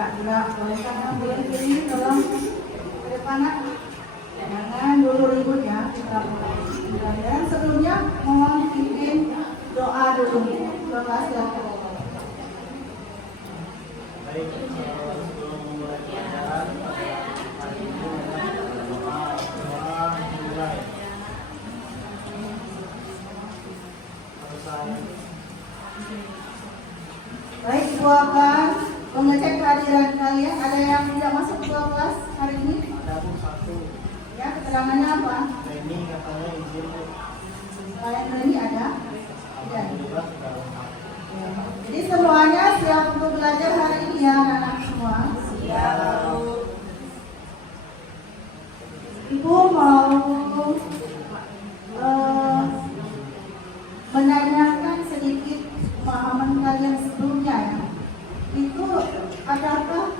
gerak-gerak, bolehkah ambil ini tolong ke depan. Jangan dulu ribut ya. Dan sebelumnya mohon pimpin doa dulu. Terima kasih. Baik, sebelum memulai pelajaran, hari ini berdoa dimulai. Baik, Ibu akan mengecek kehadiran kalian. Ada yang tidak masuk ke kelas hari ini? Ada Bu satu. Ya, keterangannya apa? Ini katanya izin Bu. Kalian ini ada? Tidak. Alhamdulillah sudah lengkap. Jadi semuanya siap untuk belajar hari ini ya anak-anak semua? Siap. Ibu mau menanyakan sedikit pemahaman kalian sebelumnya ya. Itu adakah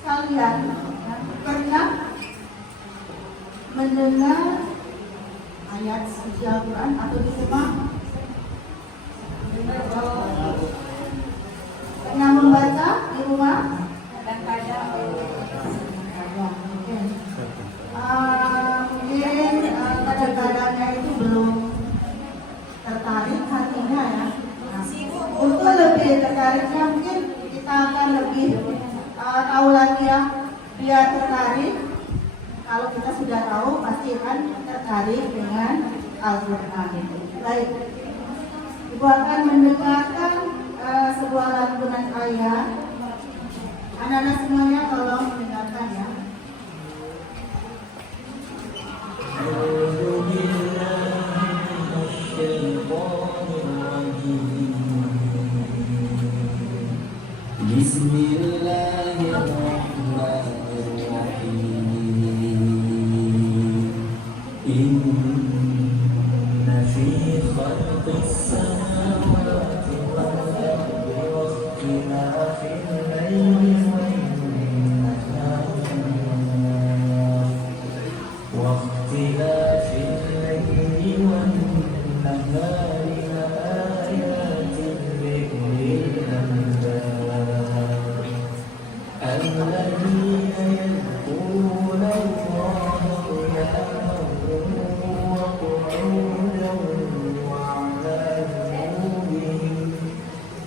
kalian pernah mendengar ayat suci Al-Quran atau diterjemah? Pernah membaca di rumah? Kadang-kadang. Mungkin kadang-kadangnya itu belum tertarik hatinya ya. Untuk lebih tertariknya mungkin kita akan lebih tahu lagi ya. Biar tertarik, kalau kita sudah tahu pasti akan tertarik dengan Al-Quran. Baik, Ibu akan mendengarkan sebuah lantunan ayat. Anak-anak semuanya tolong mendengarkan ya.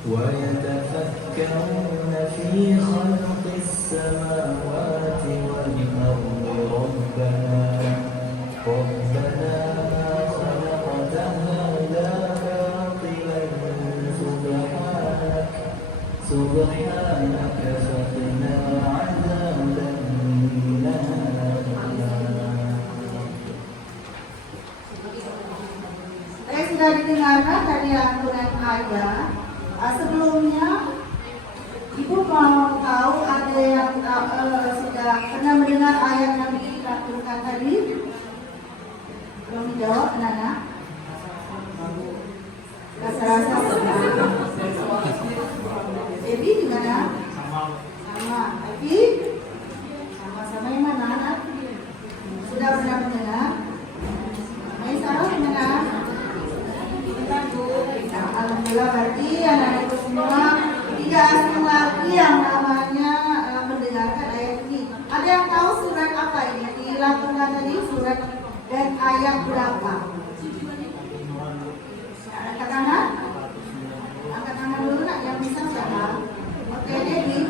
ويتفكرون في خلق السماوات والأرض ربنا ما خلقت هذا باطلا سبحانك فقنا عذاب النار. Sudah didengarkan dari lantunan ayat. Sebelumnya Ibu mau tahu ada yang sudah pernah mendengar ayat yang dilantunkan tadi? Belum dijawab, Nana? Rasa-rasa Debbie gimana? Sama. Debbie? Sama-sama yang mana, anak? Sudah pernah mendengar? Sarah gimana? Alhamdulillah, berarti anak-anak itu semua tidak asing lagi yang namanya mendengarkan ayat ini. Ada yang tahu surat apa ini? Dilantunkan tadi surat dan ayat berapa? Angkat tangan? Angkat tangan dulu nak, yang bisa siapa? Oke, Debbie.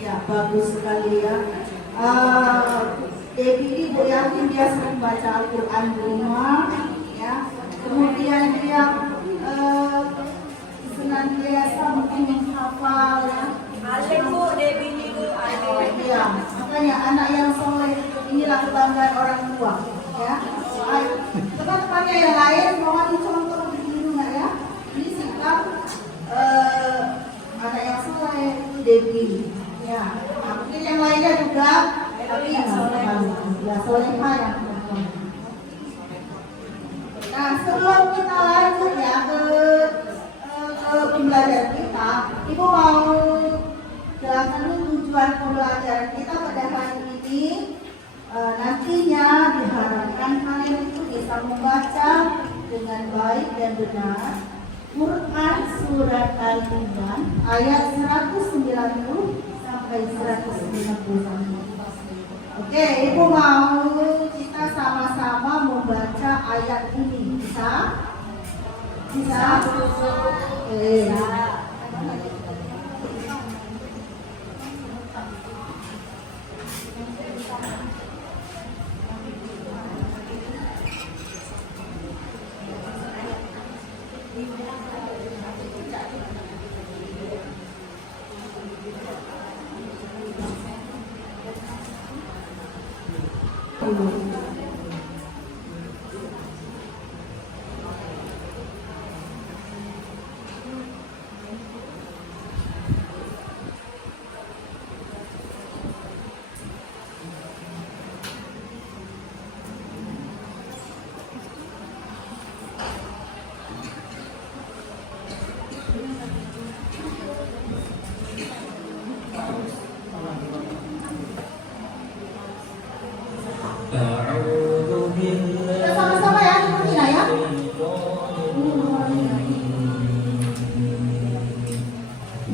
Ya, bagus sekali ya. Debbie ini Bu yakin dia sering baca Al-Quran di rumah, ya. Kemudian dia senantiasa mungkin menghafal, ya. Alim Bu, Debbie ini Bu, alim. Iya, makanya anak yang soleh inilah kebanggaan orang tua, ya. Baik, teman-temannya yang lain mohon dicontoh begini nggak ya? Ini sikap anak yang soleh itu Debbie, ya. Nah, mungkin yang lainnya juga. Tapi ya solehah ya. Nah, sebelum kita lanjut ya ke pembelajaran kita, Ibu mau jelaskan dulu tujuan pembelajaran kita pada hari ini. Nantinya diharapkan kalian itu bisa membaca dengan baik dan benar, Quran surat Al-Imran ayat 190 sampai 191. Oke, Ibu mau kita sama-sama membaca ayat ini. Bisa? Bisa? Oke. أعوذ بالله Kita sama-sama ya, seperti ya.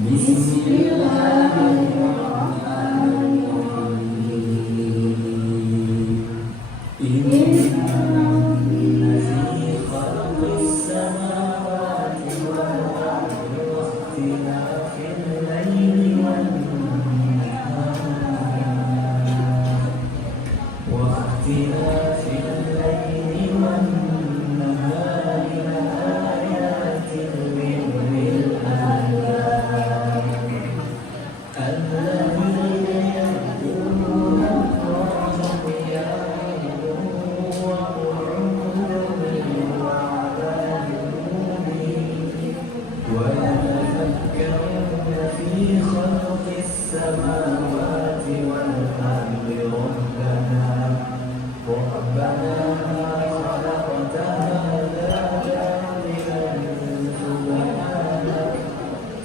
بسم الله الرحمن الرحيم إن في خلق السماوات والأرض واختلاف الليل والنهار واختلاف الليل والنهار لآيات لأولي الألباب الذين يذكرون الله قياما وقعودا وعلى جنوبهم ويتفكرون في خلق السماوات والأرض ربنا ما خلقت هذا باطلا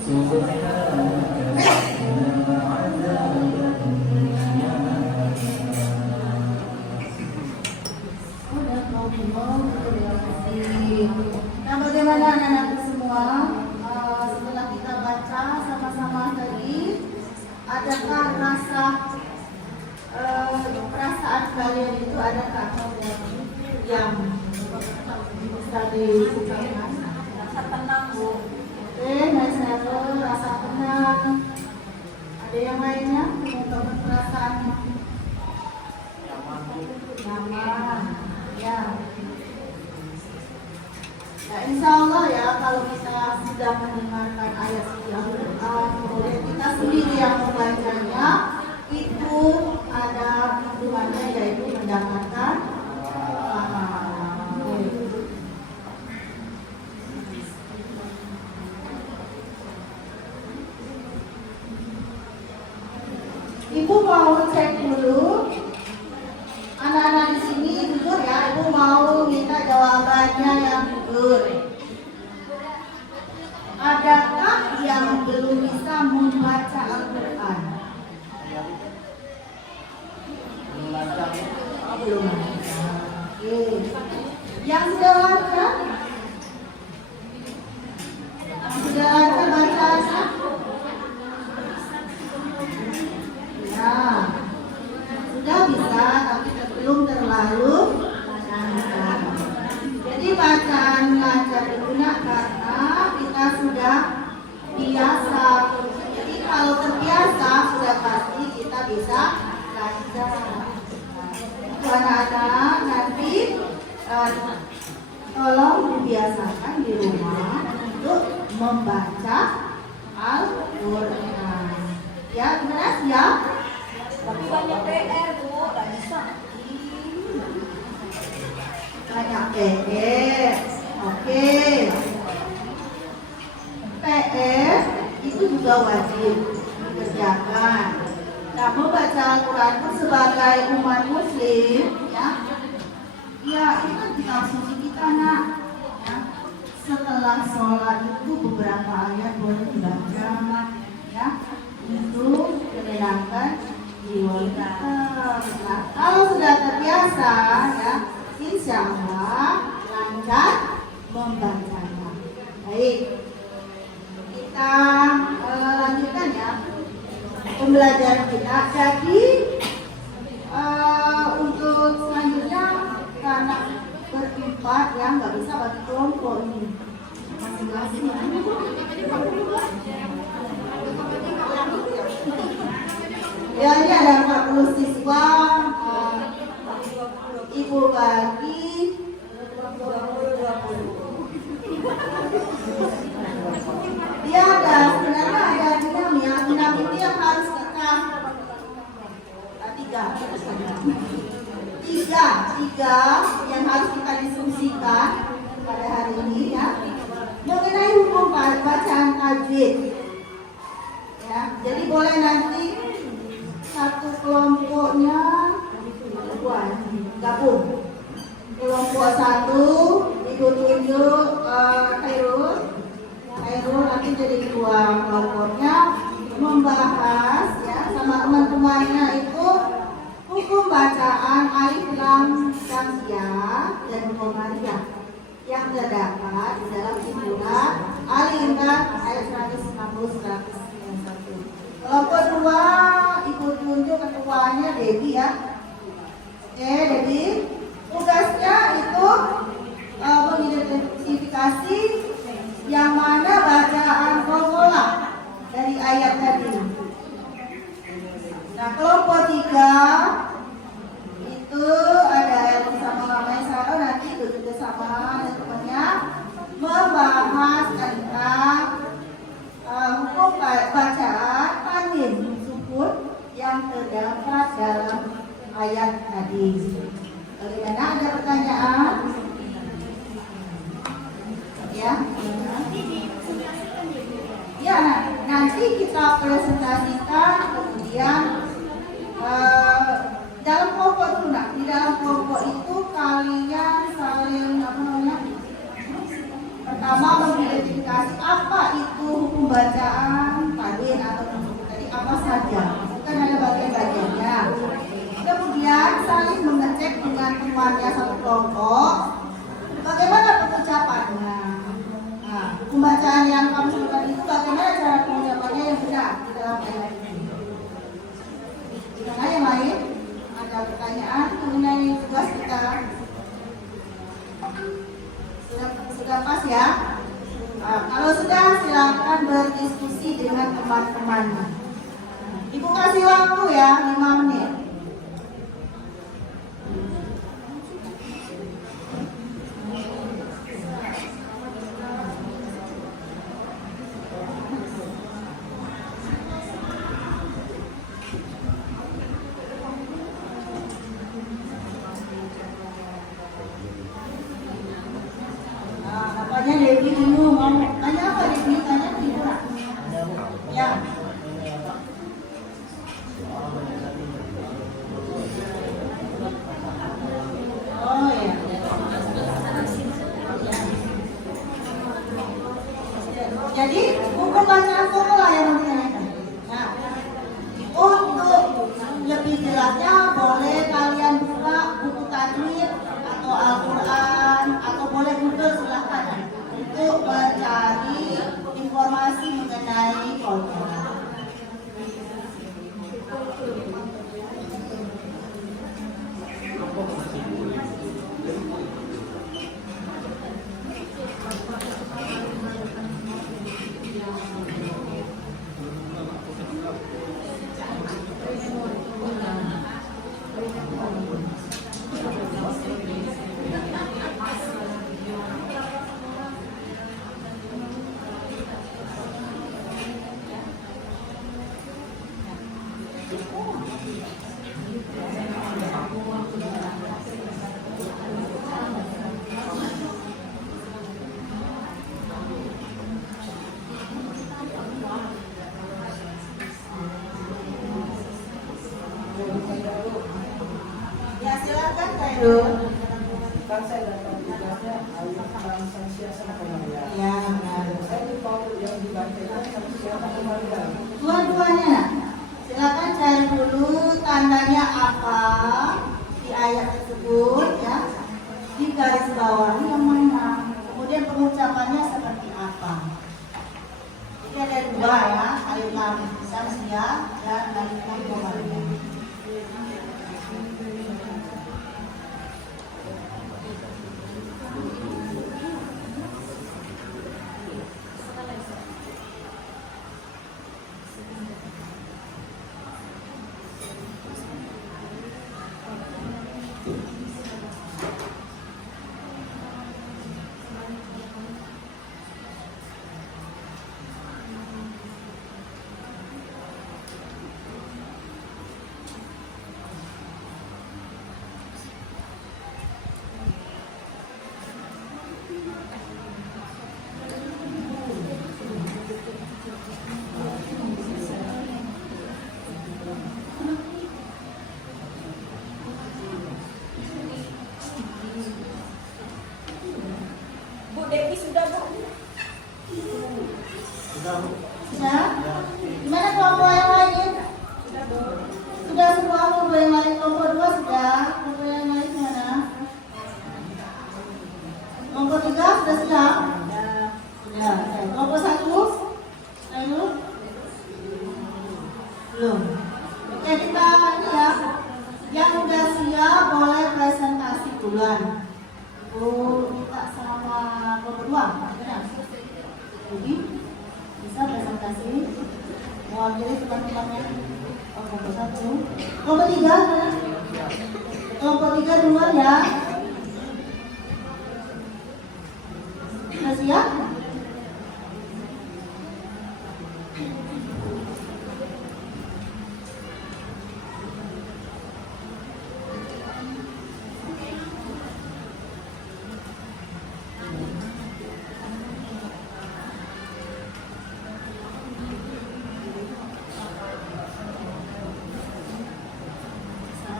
سبحانك فقنا عذاب Nah, bagaimana anak-anak semua? Setelah kita baca sama-sama tadi, adakah perasaan kalian itu adakah yang bisa diungkapkan? Rasa tenang, Bu. Oke, nice level, rasa tenang. Ada yang lainnya mengungkapkan perasaannya? Nyaman, ya. Ya, insya Allah ya, kalau kita sudah mendengarkan ayat Al-Quran, kemudian kita sendiri yang membacanya, itu ada hitungannya, yaitu mendapatkan pahala. Ibu mau cek dulu. Anak-anak di sini jujur ya, Ibu mau minta jawabannya yang jujur. Adakah yang belum bisa membaca Al-Quran? Belum lancar. Oke. Yang sudah lancar? Yang sudah lancar bacanya? Ya. Sudah bisa, tapi belum terlalu lancar. Jadi bacaan lancar berguna karena kita sudah biasa. Jadi kalau terbiasa sudah pasti kita bisa lancar. Anak-anak nanti tolong dibiasakan di rumah untuk membaca Al-Quran. Ya, benar ya? Tapi banyak PR, Bu. Nggak bisa. Banyak PR. Oke. PR itu juga wajib dikerjakan. Nah, membaca Al-Quran itu sebagai umat muslim, ya, itu kan kitab suci kita, nak. Ya. Setelah sholat itu beberapa ayat boleh dibaca, ya, untuk menenangkan jiwa kita. Nah, kalau sudah terbiasa, ya, insya Allah lancar membacanya. Baik, kita lanjutkan ya pembelajaran kita. Jadi untuk selanjutnya karena berempat ya nggak bisa bagi kelompok ini masing-masing. Ya ini ada 40 siswa, ibu bagi dia ada sebenarnya ada enam ya, enam itu yang harus kita tiga yang harus kita diskusikan pada hari ini ya mengenai hukum bacaan tajwid ya. Jadi boleh nanti satu kelompoknya gabung. Kelompok satu ibu tunjuk Khairul nanti jadi dua kelompoknya membahas ya sama teman-temannya itu hukum bacaan alif lam dan ya dan komariah yang terdapat di dalam simpulan Ali Imran ayat 160-191. Kelompok dua ibu tunjuk ketuanya Debbie ya. Oke Debbie, tugasnya itu mengidentifikasi yang mana bacaan qalqalah dari ayat tadi. Nah kelompok tiga itu ada yang sama namanya Saro nanti juga sama temannya membahas tentang hukum bacaan tanwin sukun yang terdapat dalam ayat tadi. Bagaimana, ada pertanyaan? Ya. Ya, nanti kita presentasikan kemudian dalam kelompok dulu nak. Di dalam kelompok itu kalian saling pertama mengidentifikasi apa itu hukum bacaan tanwin atau tadi apa saja. Bukan ada bagian-bagiannya. Kemudian saling mengecek dengan temannya satu kelompok bagaimana pengucapannya. Nah, hukum bacaan yang kamu sebutkan itu bagaimana cara pengucapannya yang benar di dalam ayat ini. Yang lain ada pertanyaan mengenai tugas kita? Sudah pas ya? Nah, kalau sudah silakan berdiskusi dengan teman-temannya. Ibu kasih waktu ya 5 menit. Debbie dulu mau tanya apa Debbie? Tanya ke Ibu nak? Ya. Oh ya. Jadi hukum bacaan qalqalah yang ditanyakan. Nah, untuk lebih jelasnya boleh kalian buka buku tajwid atau Al-Quran atau boleh Google silahkan untuk mencari informasi mengenai qalqalah. Ya silakan Khairul. Kan saya datang tugasnya Al-Quran Sansia sama Komariah. Ya benar. Saya lupa yang dibaca itu Sansia sama Komariah. Dua-duanya. Silakan cari dulu tandanya apa di ayat tersebut ya. Di garis bawah yang mana. Kemudian pengucapannya seperti apa. dua ya, alif lam samsiah dan alif lam qamariyah. Bu Devi sudah Bu. Sudah? Gimana kelompok yang lain? Sudah semua kelompok yang lain, kelompok 2 sudah. Kelompok yang lain mana? Kelompok 3 sudah siap? Sudah. Kelompok 1? Ayo. Belum. Oke, kita ini ya. Yang sudah siap boleh presentasi duluan. Minta sama kelompok 2. Jadi bisa presentasi. Mewakili teman-temannya. Kelompok 1. Kelompok 3 mana? Kelompok 3 duluan ya. Sudah siap?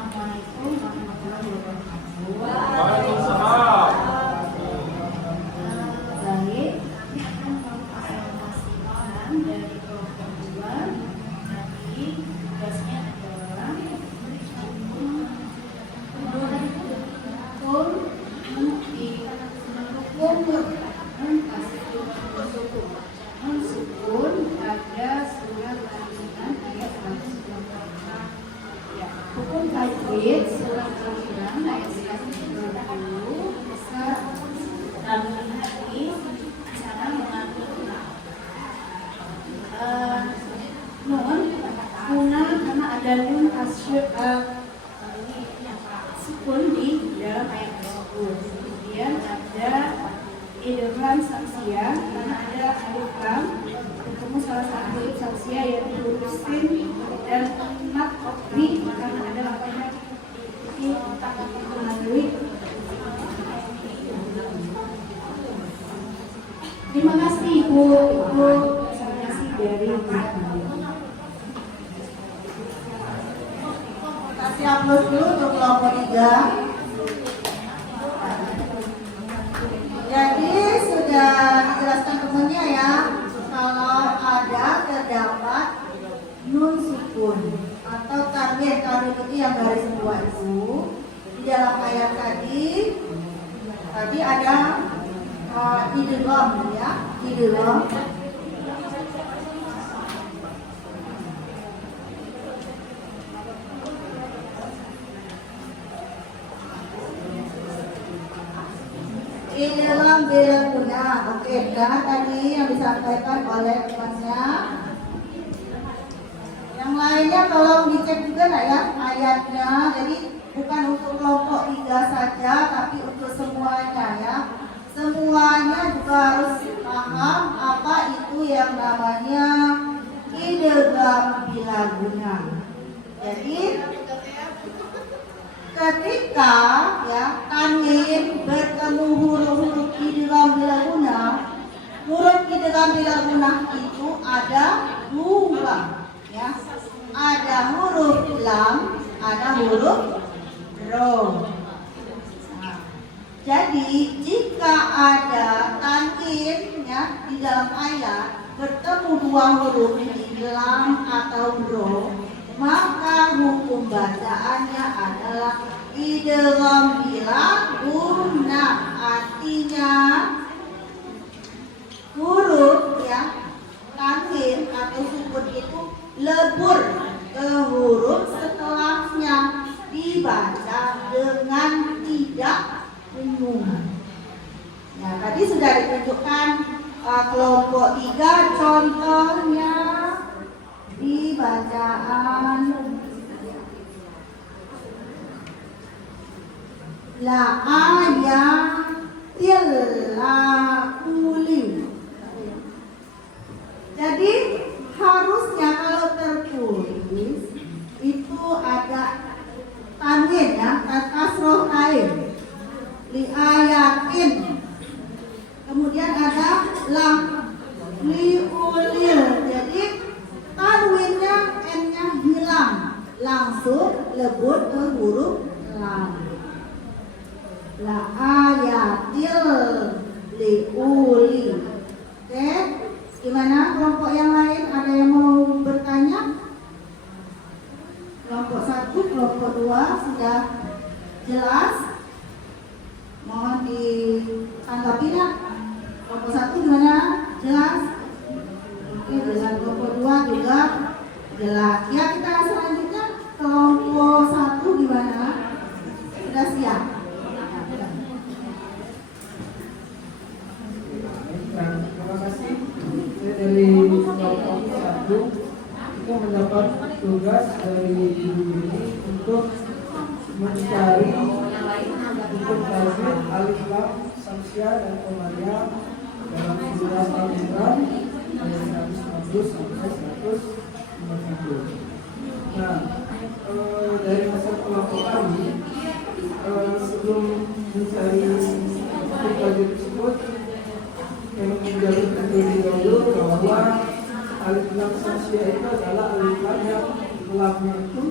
Assalamualaikum warahmatullahi wabarakatuh. Waalaikumsalam. Baik, ini akan kami presentasikan dari kelompok 2. Nanti tugasnya adalah mensukun pada surat Al-Imran ayat 190. Ya, hukum tajwid surat Al-Imran ayat 190 bisa kami lihat di cara mengatur nun guna karena ada nun sukun di dalam ayat tersebut. Kemudian ada idgham samsiah karena ada alif lam ketemu salah satu huruf samsiah yaitu huruf sin, dan mat okri karena ada lafaznya melalui. Terima kasih Ibu presentasi dari kasih upload dulu untuk kelompok 3. Jadi sudah dijelaskan temennya ya, kalau ada terdapat nun sukun atau tanwin, tanwin itu yang baris 2 itu di dalam ayat tadi ada idgham ya, idgham. Idgham bila guna. Oke, kan tadi yang disampaikan oleh temannya. Yang lainnya tolong dicek juga lah ya ayatnya. Jadi bukan untuk kelompok 3 saja, tapi untuk semuanya ya. Semuanya juga harus paham apa itu yang namanya idgham bila guna. Jadi ketika ya tanwin bertemu huruf-huruf idgham bila guna, huruf idgham bila guna itu ada 2 ya. Ada huruf lam, ada huruf ro. Jadi jika ada tanwin ya di dalam ayat bertemu 2 huruf ini lam atau ro, maka hukum bacaannya adalah idgham bila guna. Artinya huruf ya tanwin Bingung. Nah, tadi sudah ditunjukkan kelompok 3 contohnya di bacaan la ayatil la uli. Jadi harusnya kalau tertulis itu ada tanwin ya, kasroh kain li ayatin. Kemudian ada lam li ulil. Jadi tanwinnya n-nya hilang, langsung lebut ke huruf lam. La ayatil li uli. Oke, gimana kelompok yang lain? Ada yang mau bertanya? Kelompok 1, kelompok 2 sudah jelas? Mohon ditanggapi ya. Kelompok 1 gimana? Jelas? Oke, dengan kelompok 2 juga jelas. Ya, kita selanjutnya kelompok 1 gimana? Sudah siap? Terima kasih. Saya dari kelompok 1 kita mendapat tugas dari ibu ini untuk mencari hukum tajwid alif lam samsiah dan komariah dalam surah Al-Imran ayat 150 sampai 151. Nah, dari hasil kelompok kami sebelum mencari hukum tajwid tersebut yang menjadi terlebih dahulu bahwa alif lam samsiah itu adalah alif lam yang lamnya itu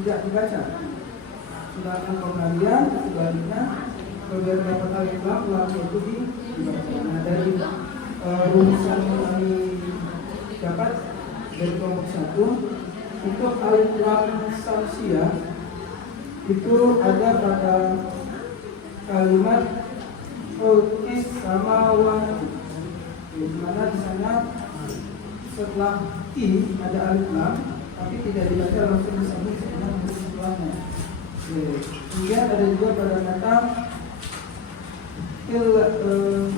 tidak dibaca. Sedangkan komariah sebaliknya bagian dapat alif lam lamnya itu dibaca. Nah, dari rumusan yang kami dapat dari kelompok 1 untuk alif lam samsiah itu ada pada kalimat Qultis samawati, di mana di sana setelah i ada alif lam, tapi tidak dibaca langsung disambung dengan huruf setelahnya. Kemudian ada juga pada kata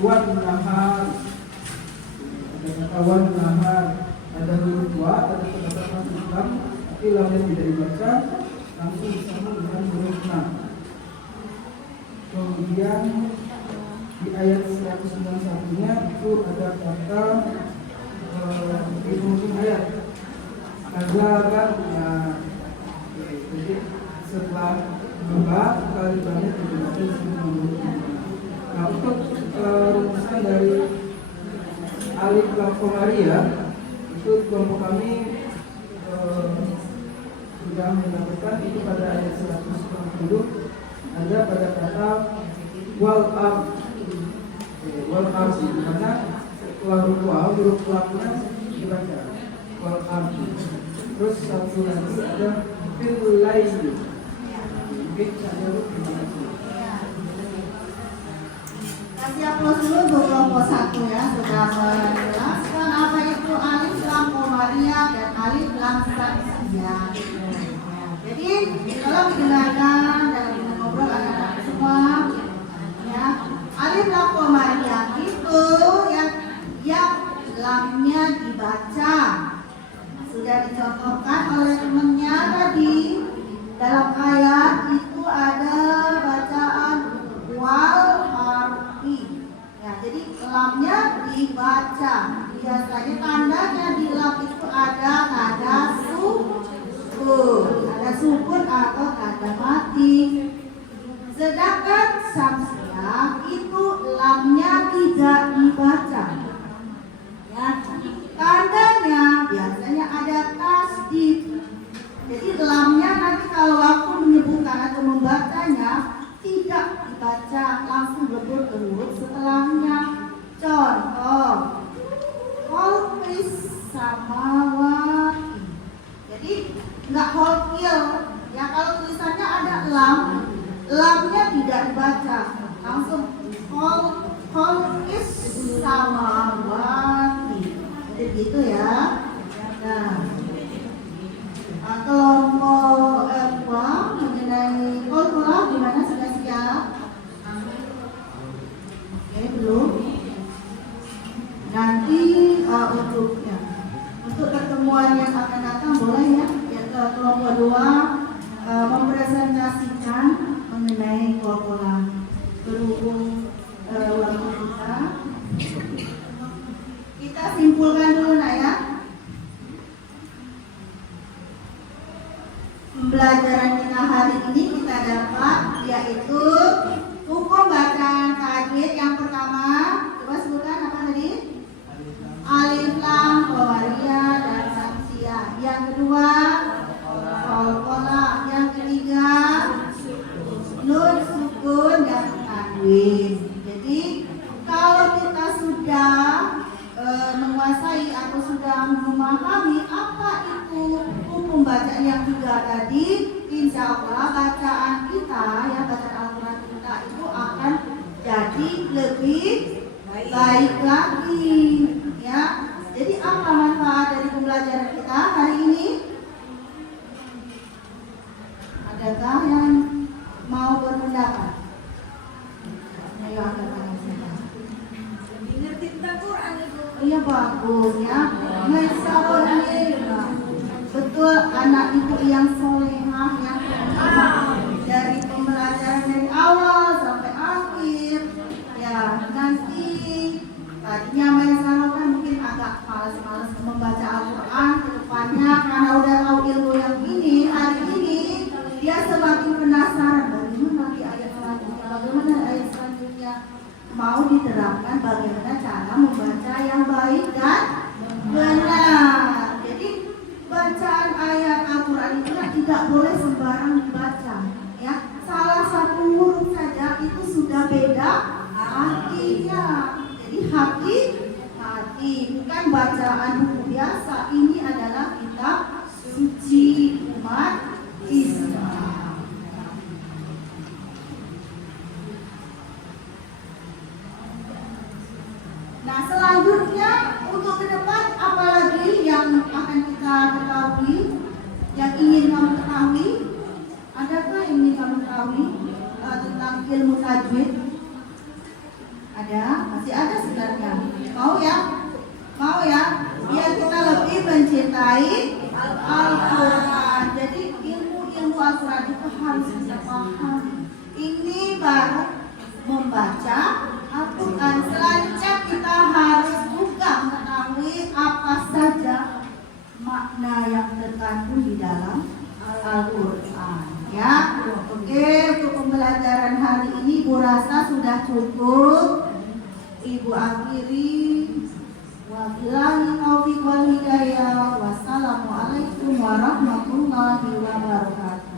wan nahar, ada kata wan nahar, ada huruf wa, ada pendapat huruf lam, tapi lamnya tidak dibaca langsung disambung dengan huruf lam. Kemudian di ayat 191-nya itu ada kata di ujung ayat azaban. Jadi setelah berubah kali banyak dibaca disini. Nah, untuk rumusan dari alif lam komariah itu kelompok kami sudah mendapatkan itu pada ayat 190 ada pada kata wal am. Wal am di mana setelah huruf lamnya dibaca wal am. Terus satu lagi ada fil laili. Mungkin saya terima kasih. Kasih aplaus dulu untuk kelompok 1 ya, sudah menjelaskan apa itu alif lam komariah dan alif lam samsiah. Jadi kalau didengarkan dan ngobrol anak-anak semua ya, alif lam komariah itu yang lamnya dibaca. Sudah dicontohkan oleh temannya tadi dalam ayat itu ada bacaan wal harfi. Ya, jadi lamnya dibaca. Biasanya tandanya di lam itu ada tanda sukun, ada sukun atau tanda mati. Sedangkan samsiah itu lamnya tidak dibaca. Ya, tandanya biasanya ada tasdid. Jadi lamnya nanti kalau waktu menyebutkan atau membacanya tidak dibaca langsung lebur ke huruf setelahnya. Contoh Holqis samawati. Jadi nggak holqil ya, kalau tulisannya ada lamnya tidak dibaca langsung Holqis samawati. Jadi gitu ya. Nah, kelompok mengenai kolkolah gimana, sudah siap? Edwin. Jadi kalau kita sudah menguasai atau sudah memahami apa itu hukum bacaan yang 3 tadi, insya Allah bacaan kita ya, bacaan Al-Quran kita itu akan jadi lebih baik lagi ya. Jadi apa manfaat dari pembelajaran kita hari ini? Adakah yang mau berpendapat? Ayo angkat tangan kita. Lebih ngerti tentang Quran Ibu. Iya bagus ya. Masya Allah. Betul, anak ibu yang solehah yang dari pembelajaran dari awal sampai akhir. Ya nanti tadinya Masya Allah kan mungkin agak malas-malas membaca Al-Quran ke depannya karena udah tahu ilmu yang ini. Hari ini dia semakin penasaran bagaimana di ayat selanjutnya, bagaimana ayat selanjutnya, mau diterapkan bagaimana cara membaca yang baik dan benar. Jadi bacaan ayat Al-Quran itu tidak boleh sembarang dibaca ya. Salah satu huruf saja itu sudah beda artinya. Jadi hati bukan bacaan buku biasa. Ini adalah kitab suci umat Islam. Nah selanjutnya untuk ke depan apalagi yang akan kita ketahui, yang ingin kamu ketahui? Adakah yang ingin kamu ketahui tentang ilmu tajwid? Ada? Masih ada sebenarnya. Mau ya? Mau ya? Biar kita lebih mencintai Al-Quran. Jadi ilmu Al-Quran itu harus kita pahami. Ini baru membaca Al-Quran. Selanjutnya kita harus juga mengetahui apa saja makna yang terkandung di dalam Al-Quran. Ya, oke, untuk pembelajaran hari ini Ibu rasa sudah cukup. Ibu akhiri. Wabillahi taufiq wal hidayah. Wassalamualaikum warahmatullahi wabarakatuh.